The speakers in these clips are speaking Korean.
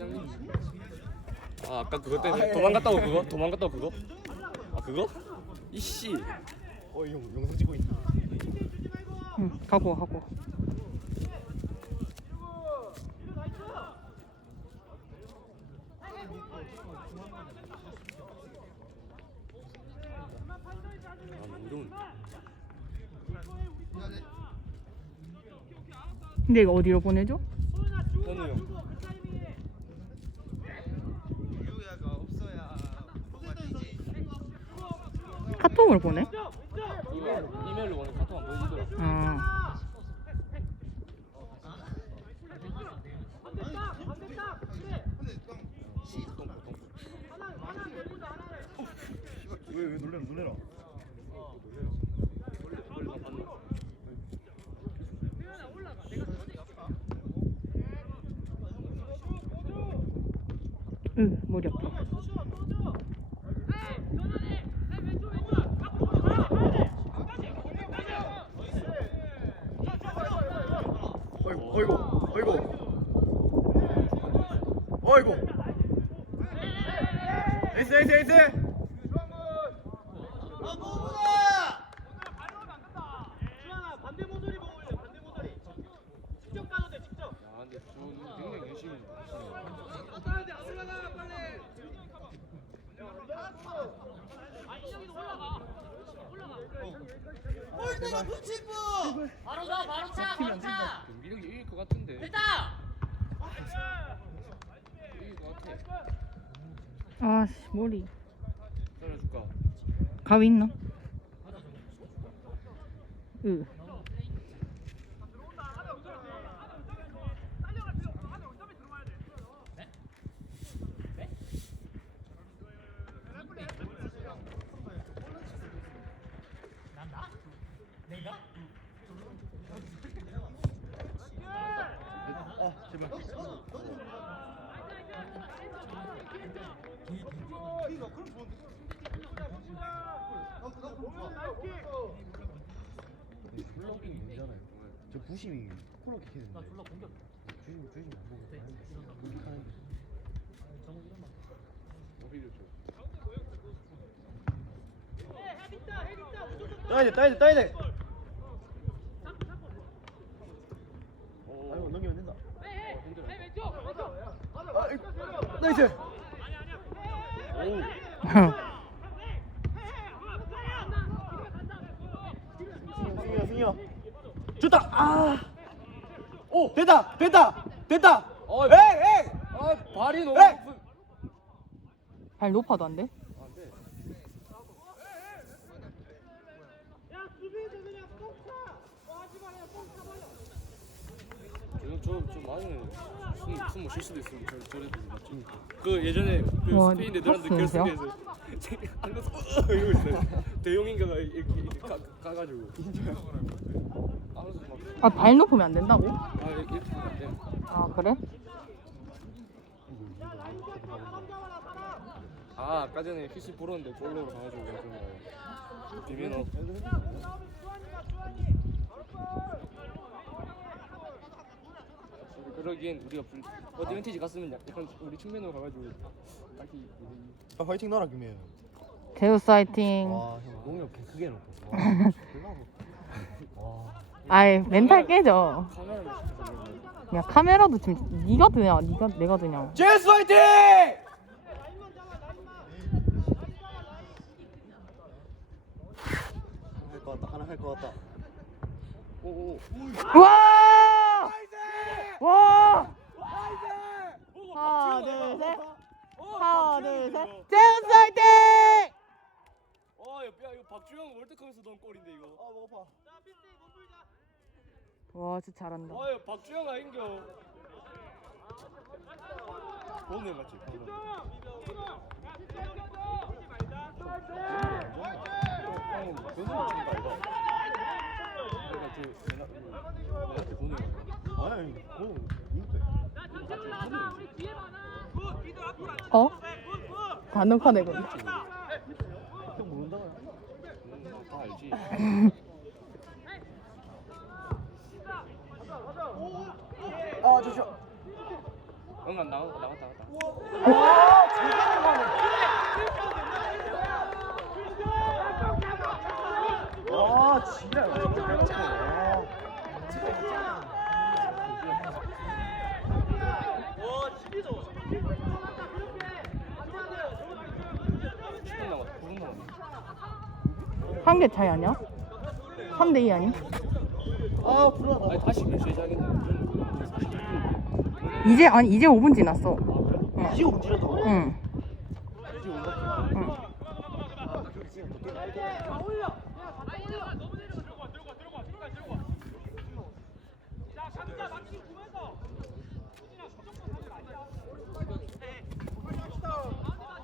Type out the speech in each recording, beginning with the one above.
회장님. 아 아까 그것 때문에 도망갔다고 그거? 도망갔다고 그거? 아 그거? 이씨. 어이 형 영상 찍고 있네. 응, 하고 하고. 아 어려운데. 근데 이거 어디로 보내줘? 현우 형. 카톡으로 보내? 이메일로 이메일로 보내 카톡 안 보여주더라. 아. 왜왜 놀래라 놀래라. 응, 머리 아파. 어이구 어이구 어이구. 어이구. 에이스 에이스 에이스. 야 근데 저 굉장히 열심히 하시네. 바로 차 바로 차 경기력이 이길 것 같은데. 됐다 이길 것 같아. 아, 씨, 머리. 잘해줄까? 가위 있나? 응. 제발. 플러깅 문제잖아요. 저 부심이 코너킥 해야 되는데. 주심 주심 안 보고 그렇게 하는데. 오히려 좀. 따야 돼 따야 돼 따야 돼. 오. 아이고 넘기면 된다. 힘들어. 아, 이거. 나이스. 오. 승희야 승희야. 좋다. 아. 오 됐다 됐다 됐다. 어, 에이 에이. 아 발이 너무 에이! 높은. 발 높아도 안 돼? 안 돼. 저, 저 많이 숨, 숨못 쉴 수도 있으면 저, 저래도 맞죠? 그 예전에 그 와, 스페인 네덜란드 탑승이세요? 결승에서 앉아서 이러고 있어요 대용인가가 이렇게, 이렇게 까, 까가지고 알아서 막 아, 발 높으면 안 된다고? 아, 이렇게 하면 안 돼. 아, 그래? 아 아까 전에 키스 불었는데 골로로 가가지고 좀 비면허 그러기엔 우리가 불, 어드밴티지 갔으면 약간 우리 측면으로 가가지고 딱히 아, 화이팅 나라 김혜. 제우스 화이팅. 와형 공격 개 크게 놓고. 와. 아이, 멘탈 깨져. 카메라를 시켜서 그러는데 야, 카메라도 지금 네가 드냐? 네가 내가 드냐? 제스 화이팅! 것 같다. 하나 할 것 같다. 오오 와! 와! 하나, 둘, 셋. 하나, 둘, 셋. 제우스 화이팅! 와, 야, 야, 이거 박주영 월드컵에서 넣은 골인데 이거. 아, 목 아파. 와, 진짜 잘한다. 와, 야, 박주영 아닌겨. 보네 맞지? 방금. 방 내가 내가. 아니, 어? 형? 음, 다 알지. 아, 저저. 응안 나갔다 나갔다. 와 진짜 와. 분 남았다. 9분 남았다. 한개 차이 아니야? 3대 2 아니? 아 불안하다. 아니 다시 몇 시에 자겠냐? 이제 아니 이제 5분 지났어. 지옥 문지른다고? 응. 지금 온다. 응.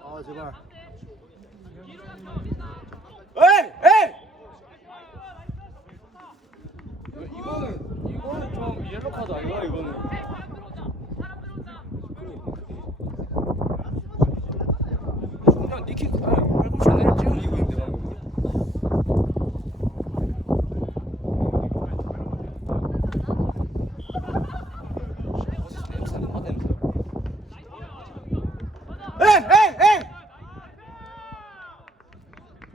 아 제발. 에이 에이. 이거는 이거는 좀 옐로 카드 아니야 이거는. 그냥 니킥 아니 팔꿈치 안 찍은 이거인데 방금.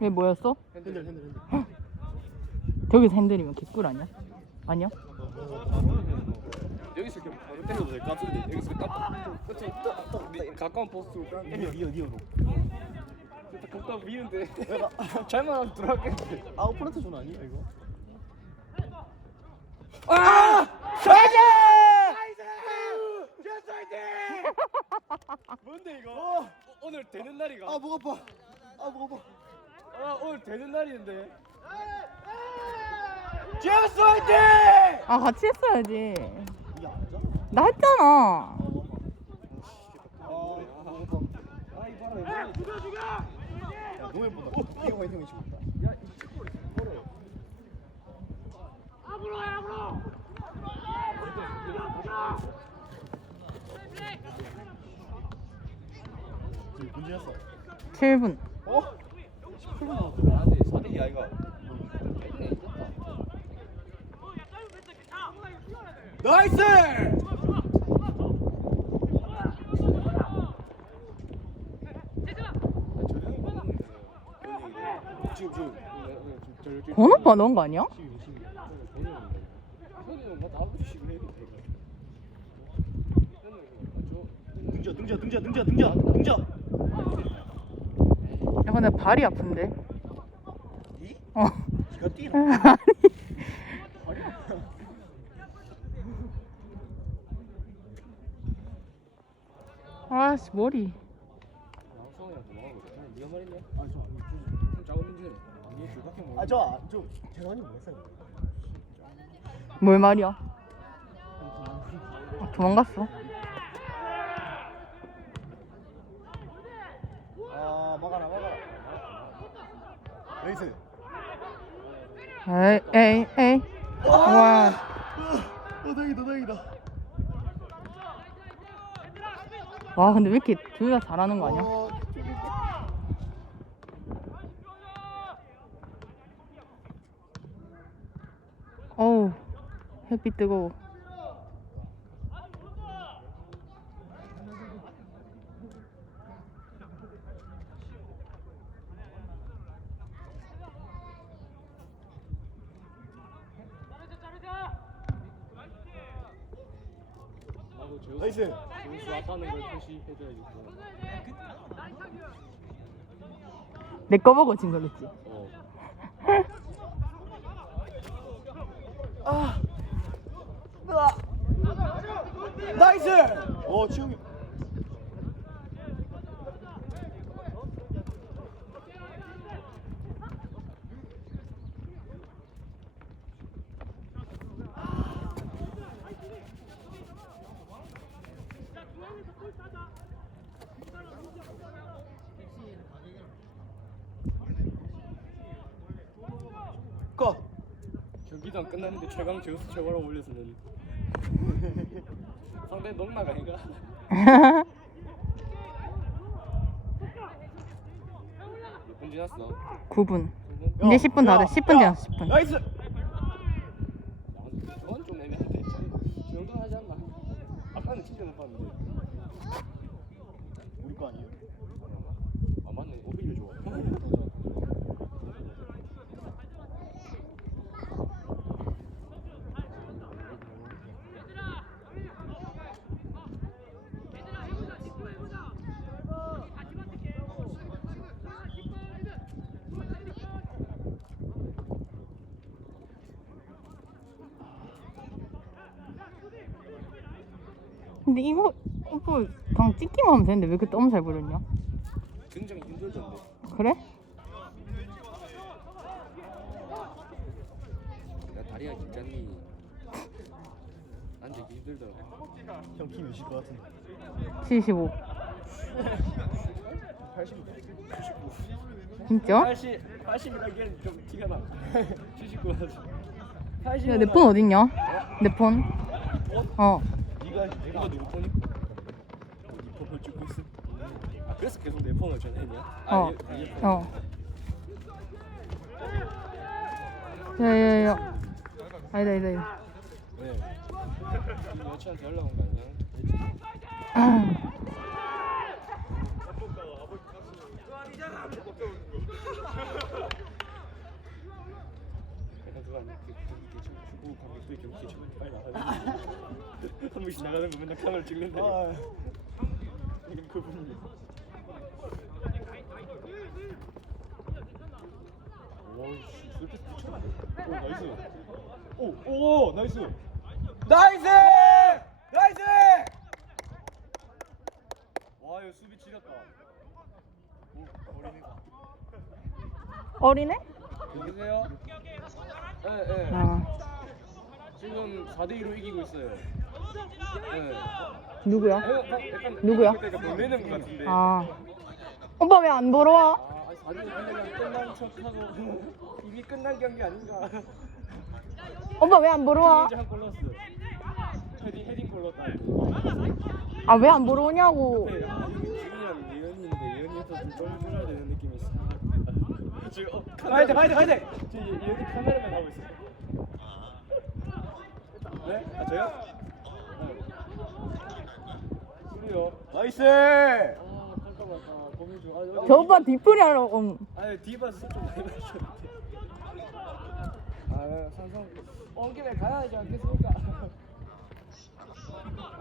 얘 뭐였어? 핸들 핸들 핸들. 저기서 핸들이면 개꿀 아니야? 아니야? 여기서 이렇게 바로 때려도 될 것 같은데 여기서 딱 그치 딱 가까운 포스트로 딱 니어 니어 니어로. 딱 가까운 미는데 잘만 하면 들어갔겠는데 아웃 프런트 존 아니야 이거? 아! 나이스! 뭔데 이거? 오늘 되는 날이가? 아 목 아파. 아 목 아파. 아 오늘 되는 날인데 제스 화이팅! 아 같이 했어야지. 나 했잖아. 아 아이 봐라 야, 너무 예쁘다. 이거 화이팅 외치고 있다. 지금 문제였어. 7분. 어? 10분 남았어 안 돼 4대 2 아이가 나이스! 지금 지금 권 오빠 넣은 거 아니야? 등져 등져 등져 등져 등져 등져. 야 근데 발이 아픈데. 이? 어. 기가 뛰나? 아 씨 머리. 아저저 재환이 뭐 했어요? 뭘 말이야? 아, 도망갔어. 아 막아라 막아라. 레이스. 에이 에이 에이. 와. 어 다행이다 다행이다. 와 근데 왜 이렇게 둘 다 잘하는 거 아니야? 어, 어우 햇빛 뜨거워. 나이스. 선수 아빠는 걸 표시해줘야지. 내거 보고 진 거겠지. 어. 나이스. 어 치영이. 경기장 끝났는데 최강 제우스 최고라고 올렸으면 상대 농락 아닌가? 몇분 지났어? 9분. 분? 이제 10분 다 돼. 10분 지났어 10분. 나이스. 그건 좀 애매한데 저 정도 하지 않나? 아까는 진짜 못 봤는데 우리 거 아니에요? 아 맞네 오히려 좋아 근데 이거 오빠 그냥 찍기만 하면 되는데 왜 그때 엄살 부렸냐? 굉장히 힘들던데 그래? 야 다리가 긴장이 앉기 힘들더라 형키 몇일 것 같은데 75 80 진짜? 80 80이라기엔 좀 티가 나 79라서 80 야, 내 폰 어딨냐? 내 폰? 어 네가 이거 누구 폰이? 네 폰을 찍고 있어 아 그래서 계속 내 폰을 전화했냐? 아, 어. 얘, 얘 폰. 어. 야야야. 아니다 아니다 아니다. 왜? 이 여친한테 연락 온거 아니야? 약간 그거? 그, 그, 그, 빨리 한 명씩 나가는 거 맨날 카메라 찍는데. 아. 그분이 와씨 슬피 미쳤는데 오 나이스. 오오 나이스. 나이스! 나이스! 와 이거 수비 지렸다. 오 어리네? 여기세요? 예예 아 지금 4대 2로 이기고 있어요. 예 누구야? 약간 누구야? 같은데 아 오빠 왜 안 보러 와? 아, 아니 4대 2 끝난 척하고 이미 끝난 경기 아닌가 오빠 왜 안 보러 와? 아왜 안 보러 오냐고. 네, 아, 좀 쫄쫄해야 되는 느낌이 있어 카메라맨 하고 있어 네? 아 저요? 네 우리요 나이스! 아 잠깐만 아 고민 중 아, 여기 저 오빠 뒤풀이 하러 온. 아니 디바스 좀 많이 마셨는데. 아 삼성. 온 김에 가야 하지 않겠습니까?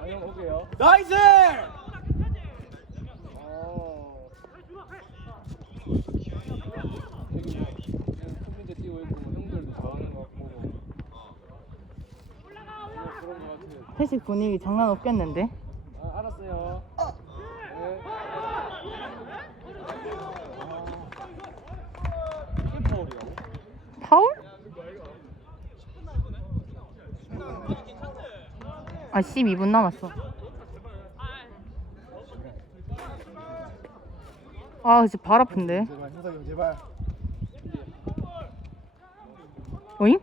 아형 오게요. 나이스! 어 여기 컴퓨터 띄고 있고 뭐 형들도 잘하는 것 같고. 뭐 그런 것 같아요 회식 분위기 장난 없겠는데? 아 알았어요 네. 이게 파울이라고? 파울? 아 12분 남았어. 아 진짜 발 아픈데. 제발 현석이 형 제발 어잉?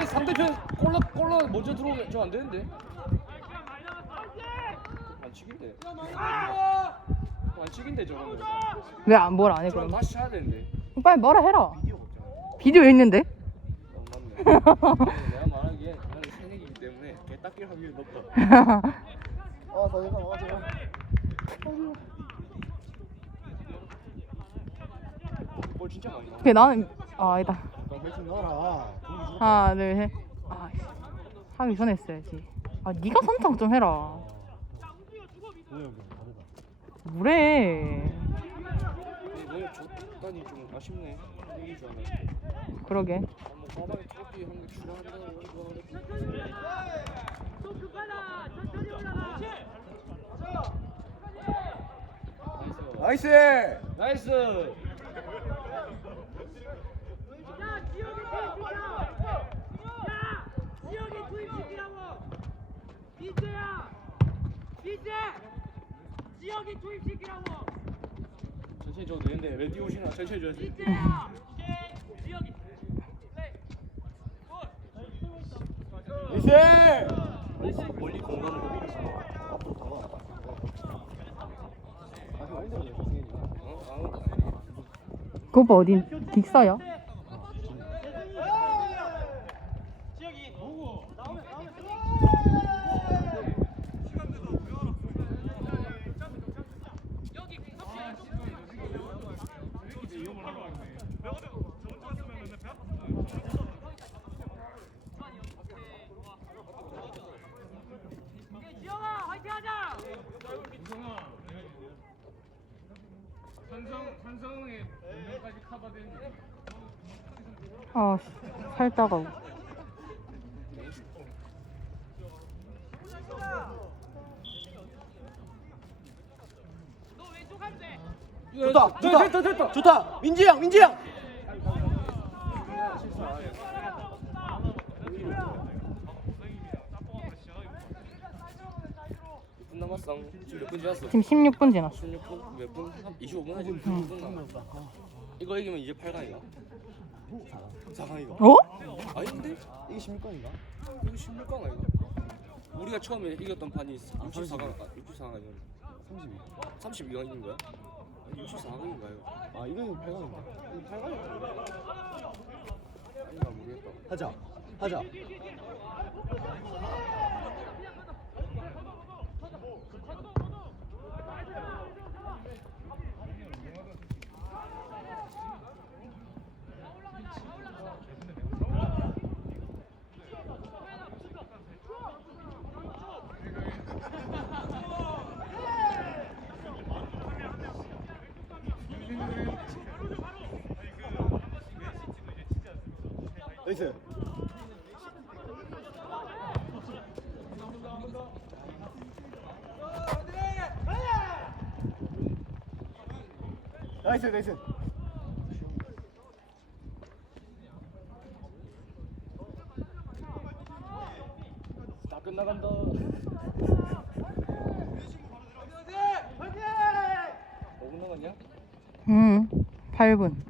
아, 아이 상대편 골로 골로 먼저 들어오면 저안 되는데. 반칙인데. 반칙인데 저거는. 왜안뭘안해 그럼? 다시 쳐야 되는데. 빨리 뭐라 해라. 비디오 있는데? 어, 맞네. 내가 말하기에 나는 새내기이기 때문에 개 닦일 확률이 높다. 아 다이가 아 제발 볼 진짜 많이 나. 그 나는 아 아니다. 나 배팅 넣어라 하나 둘 셋. 아 씨. 하기 전에 했어야지. 아 네가 선창 좀 해라. 뭐래? 오늘 줬다니 좀 아쉽네. 그러게. 아, 한개 나이스 나이스. 지역에 투입시키라고! 민재야! 민재! 지역에 투입시키라고! 천천히 줘도 되는데 왜 뛰어오시나 천천히 줘야지. 민재야! 지역에 나이스 멀리 공간을 못 밀었어. 앞으로 더 와. 아, 그 아니잖아, 승현이 아 살다가 좋다, 좋다, 됐다, 됐다. 좋다. 민지 형, 민지 형. 남았어? 지금 몇 분 지났어? 지금 16분 지났어 16분? 몇 분? 25분 하지? 25분 남았다. 이거 이기면 이제 8강이가? 4강이가? 어? 아닌데? 이게 16강인가? 이거 16강 아이가? 우리가 처음에 이겼던 판이 64강, 64강 아니야? 32. 32강 이긴 거야? 아니 64강인가요? 아, 이거는 8강인가? 8강이야? 아닌가 모르겠다. 하자. 하자. 나이스. 나이스, 나이스. 다 끝나간다. 5분 남았냐? 음 8분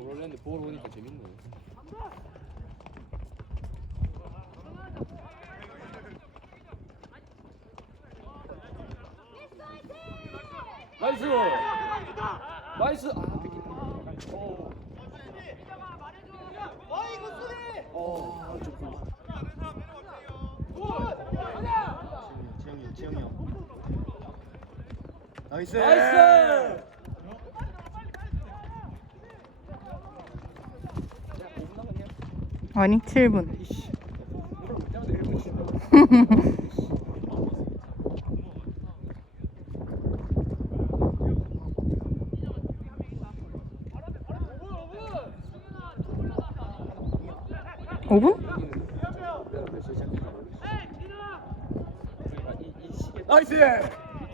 안 보러 했는데 보러 오니까 재밌네. 나이스! 나이스! 아, 뺏긴다. 오. 어, 좋구나. 지영이 형, 지영이 형. 나이스. 나이스! 아니 7분 오 분? 나이스.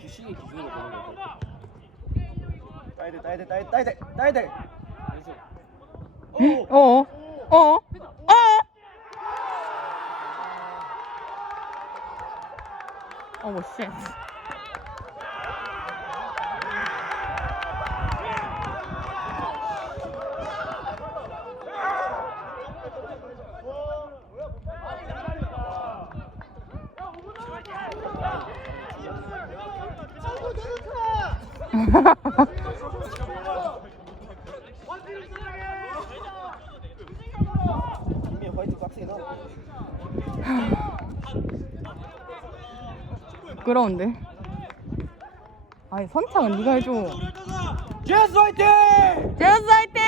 귀신이 기준으로 보는 거야. 따야 돼, 따야 돼, 따야 돼, 따야 돼, 따야 돼. 어어 어어 어머 쉣 김민 화이트 빡세게 나. 부끄러운데 아니 선창은 네가 해줘 제스 화이팅! 제스 화이팅!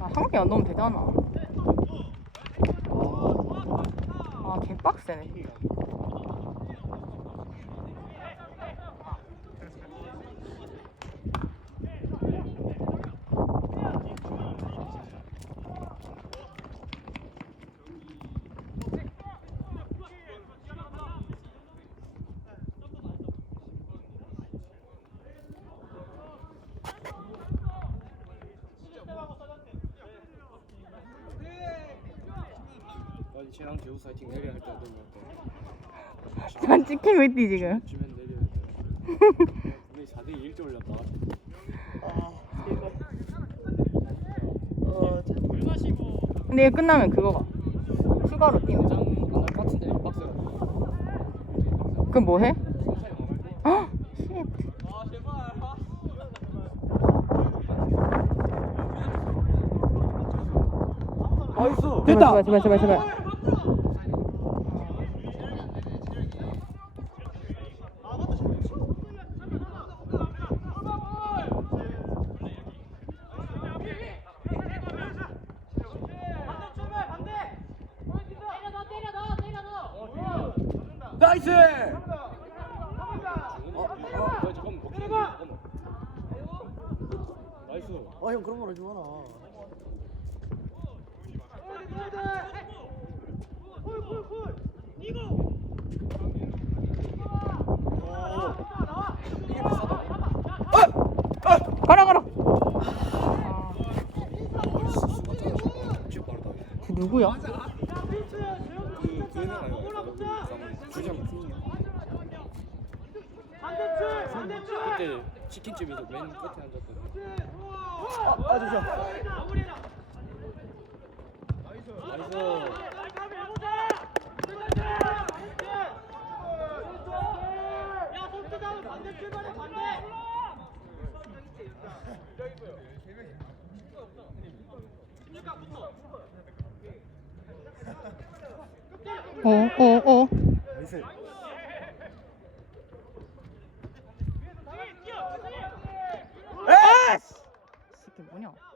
아, 한개안 넣으면 되잖아. 아, 개빡세네. 쟤랑 제우 사이팅 내려 할때 되면 난 찍히고 있지 지금. 주면 내려야 돼. 분명히 4대 1대 올렸다. 근데 이거 끝나면 그거가 추가로 뛰는. 거. 짱 안할 것 같은데 박스. 그럼 뭐 해? 헉, 쉣. 나이스. 제발 제발 제발 제발 제발. 나이스. 어, 어, 잠깐만 먹히는 거 잠깐만. 나이스. 아 비싸다. 가라 가라. 그 누구야? 그 그때 치킨집에서 맨 끝에 앉았거든. 아 잠시만. 나이스. 어, 어, 어. 에이씨! 이게 뭐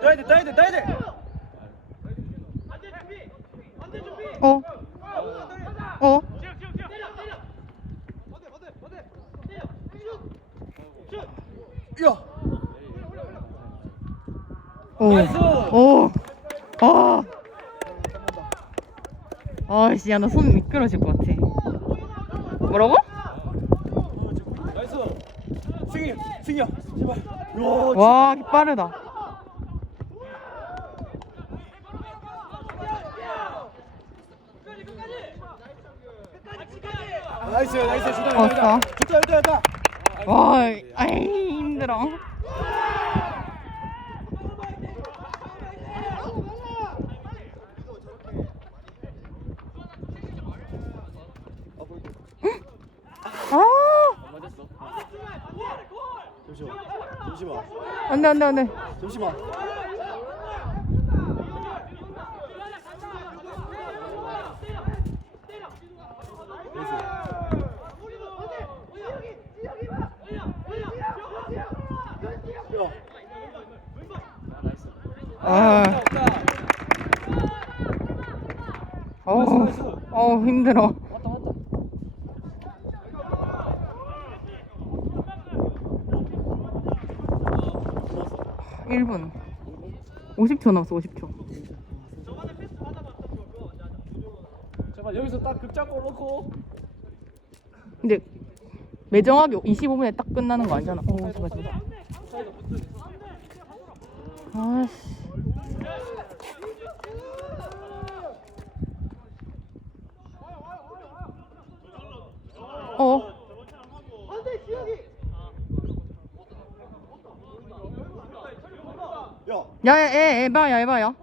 따야 돼 따야 돼 따야 돼. 어? 어? 야. 오. 오. 아. 아이씨, 야, 나 손 미끄러질 것 같아. 뭐라고? 나이스. 승희 승희야 제발. 야. 와, 개 빠르다. 나이스 나이스 좋다 어, 좋다 좋다. 좋다 좋다. 와, 아이, 힘들어. 아! 잠시만 잠시만 안 돼, 안 돼, 안 돼. 잠시만. 야. 아. 어우, 어우, 힘들어. 왔다 왔다. 1분. 50초 남았어, 50초. 잠깐 여기서 딱 극장골 넣고. 근데 매정하게 25분에 딱 끝나는 거 아니잖아. 오, 제발, 제발. 아씨. 어? 야. 야, 야, 에, 에바야, 에바야.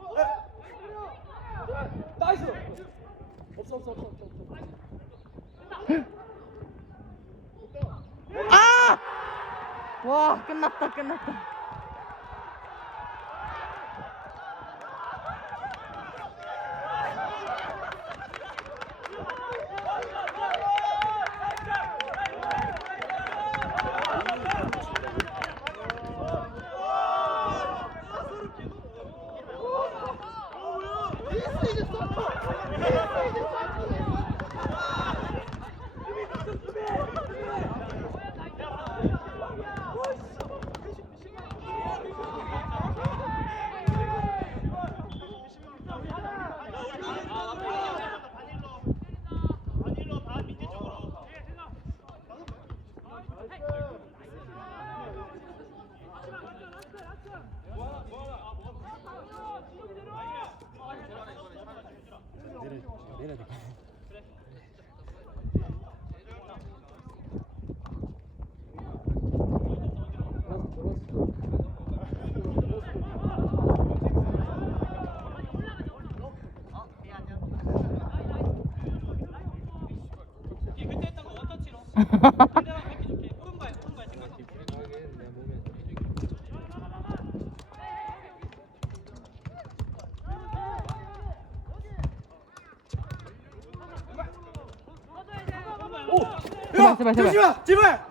제발, 제발, 조심아, 제발.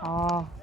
아.